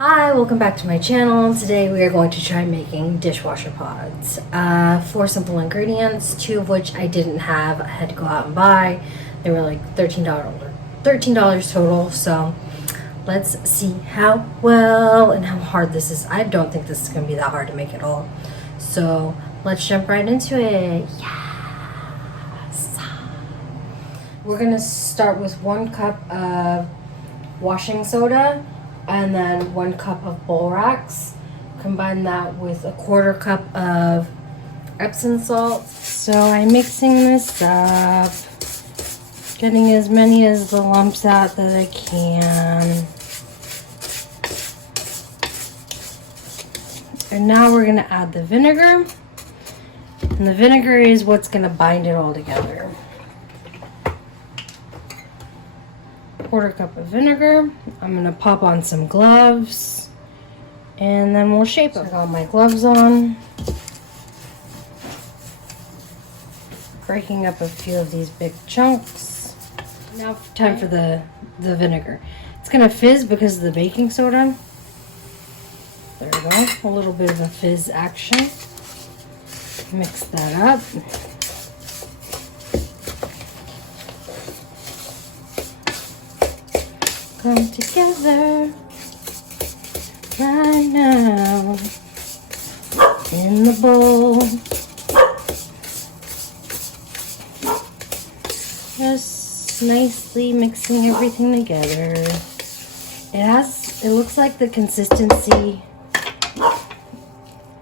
Hi, welcome back to my channel. Today we are going to try making dishwasher pods. 4 simple ingredients, 2 of which I didn't have. I had to go out and buy. They were like $13 total. So let's see how well and how hard this is. I don't think this is going to be that hard to make at all. So let's jump right into it. Yes! We're going to start with 1 cup of washing soda and then 1 cup of borax. Combine that with 1/4 cup of Epsom salt. So I'm mixing this up, getting as many of the lumps out that I can. And now we're gonna add the vinegar. And the vinegar is what's gonna bind it all together. 1/4 cup of vinegar. I'm gonna pop on some gloves and then we'll shape them. I got my gloves on. Breaking up a few of these big chunks. Now time for the vinegar. It's gonna fizz because of the baking soda. There we go. A little bit of a fizz action. Mix that up. Come together right now in the bowl. Just nicely mixing everything together. It looks like the consistency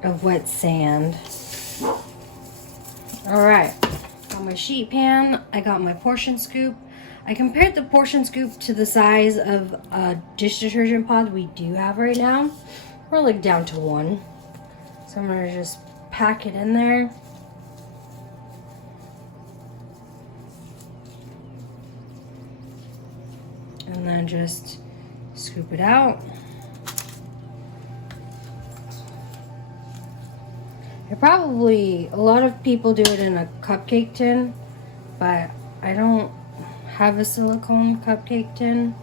of wet sand. Alright, got my sheet pan, I got my portion scoop. I compared the portion scoop to the size of a dish detergent pod we do have right now. We're like down to 1. So I'm going to just pack it in there. And then just scoop it out. A lot of people do it in a cupcake tin, but I don't have a silicone cupcake tin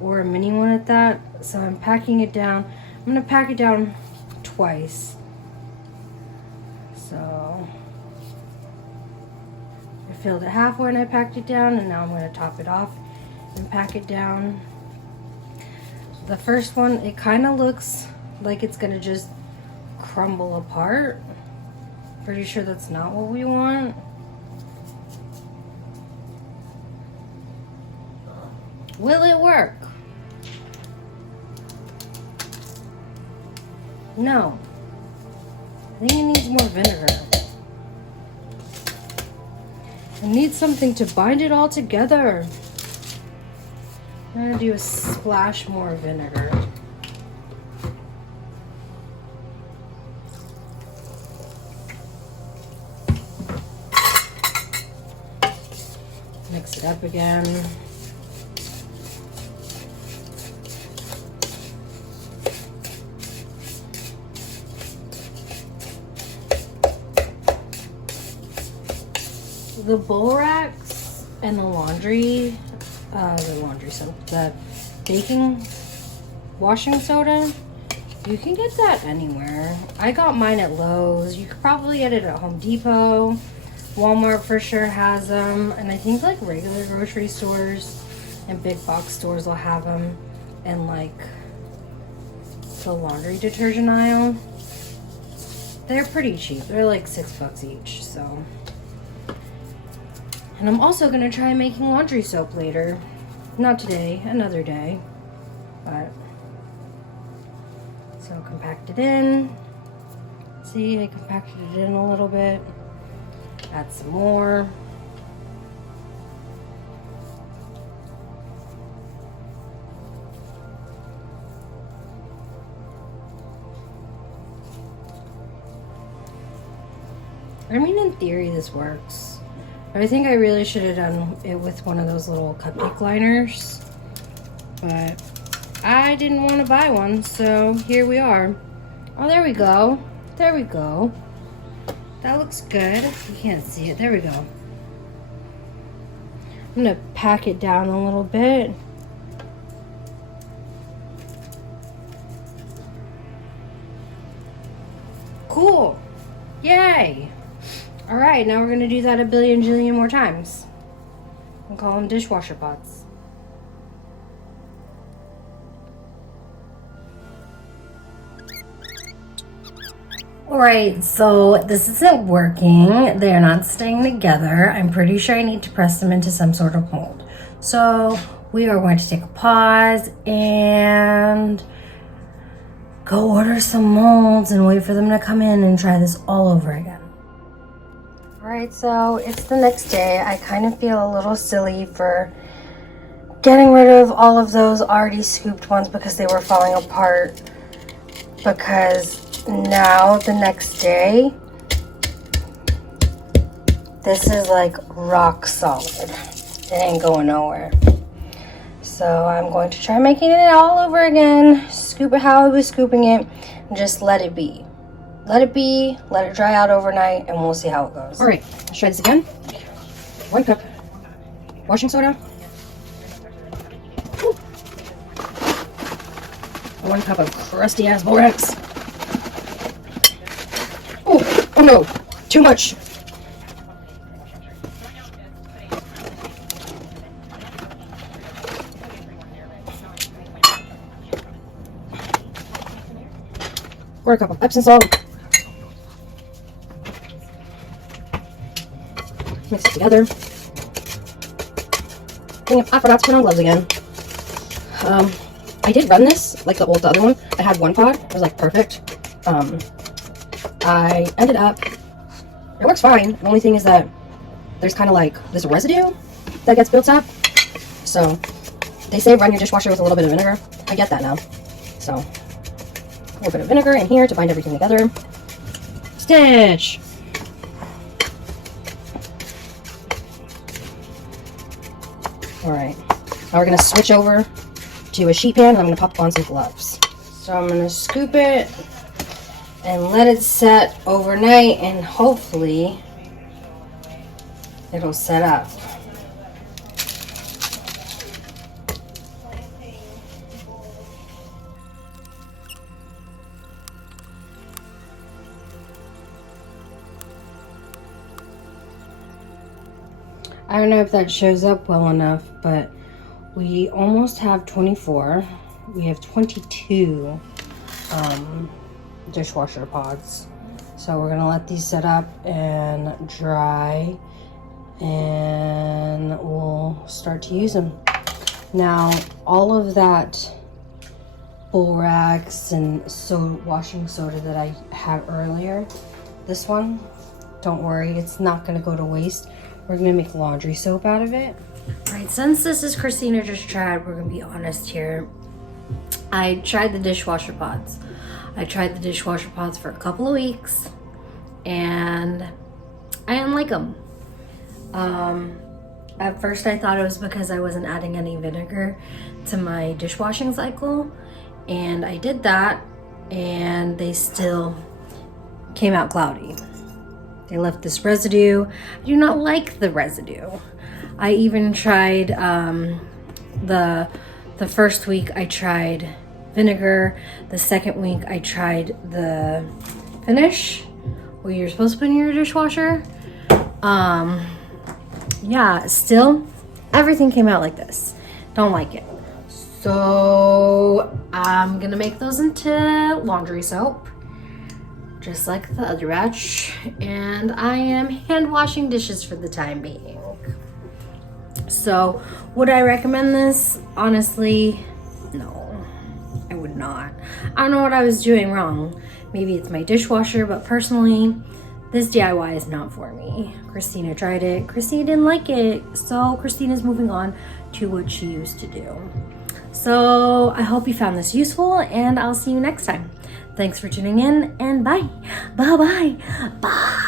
or a mini one at that, so I'm packing it down. I'm gonna pack it down twice. So I filled it halfway and I packed it down, and now I'm gonna top it off and pack it down. The first one, it kind of looks like it's gonna just crumble apart. Pretty sure that's not what we want. Will it work? No. I think it needs more vinegar. I need something to bind it all together. I'm gonna do a splash more vinegar. Mix it up again. The borax and the baking washing soda, you can get that anywhere. I got mine at Lowe's. You could probably get it at Home Depot. Walmart for sure has them, and I think like regular grocery stores and big box stores will have them, and like the laundry detergent aisle. They're pretty cheap. They're like $6 each, so. And I'm also gonna try making laundry soap later. Not today, another day. But so compact it in. See, I compacted it in a little bit. Add some more. I mean, in theory this works. But I think I really should have done it with one of those little cupcake liners. But I didn't want to buy one, so here we are. Oh, there we go. There we go. That looks good. You can't see it. There we go. I'm gonna pack it down a little bit. right, now we're gonna do that a billion jillion more times. And call them dishwasher pods. Alright, so this isn't working. They're not staying together. I'm pretty sure I need to press them into some sort of mold. So we are going to take a pause and go order some molds and wait for them to come in and try this all over again. Alright, so it's the next day. I kind of feel a little silly for getting rid of all of those already scooped ones because they were falling apart. Because now the next day, this is like rock solid. It ain't going nowhere. So I'm going to try making it all over again. Scoop it how I was scooping it and just let it be. Let it be, let it dry out overnight, and we'll see how it goes. All right, let's try this again. 1 cup washing soda. 1 cup of crusty ass borax. Oh no, too much. Or a cup of Epsom salt. Mix it together. I forgot to put on gloves again. I did run this like the other one. I had 1 pod. It was like perfect. I ended up, it works fine. The only thing is that there's kind of like this residue that gets built up. So they say run your dishwasher with a little bit of vinegar. I get that now. So a little bit of vinegar in here to bind everything together. Stitch. All right, now we're gonna switch over to a sheet pan and I'm gonna pop on some gloves. So I'm gonna scoop it and let it set overnight and hopefully it'll set up. I don't know if that shows up well enough, but we almost have 24. We have 22 dishwasher pods. So we're gonna let these set up and dry and we'll start to use them. Now, all of that borax and washing soda that I had earlier, this one, don't worry, it's not gonna go to waste. We're gonna make laundry soap out of it. All right, since this is Christina just tried, we're gonna be honest here. I tried the dishwasher pods. I tried the dishwasher pods for a couple of weeks and I didn't like them. At first I thought it was because I wasn't adding any vinegar to my dishwashing cycle, and I did that and they still came out cloudy. They left this residue. I do not like the residue. I even tried the first week I tried vinegar. The second week I tried the finish, what you're supposed to put in your dishwasher. Yeah, still everything came out like this. Don't like it. So I'm gonna make those into laundry soap, just like the other batch, and I am hand washing dishes for the time being. So would I recommend this? Honestly, no, I would not. I don't know what I was doing wrong. Maybe it's my dishwasher, but personally, this DIY is not for me. Christina tried it. Christina didn't like it, so Christina's moving on to what she used to do. So I hope you found this useful, and I'll see you next time. Thanks for tuning in, and bye. Bye-bye. Bye.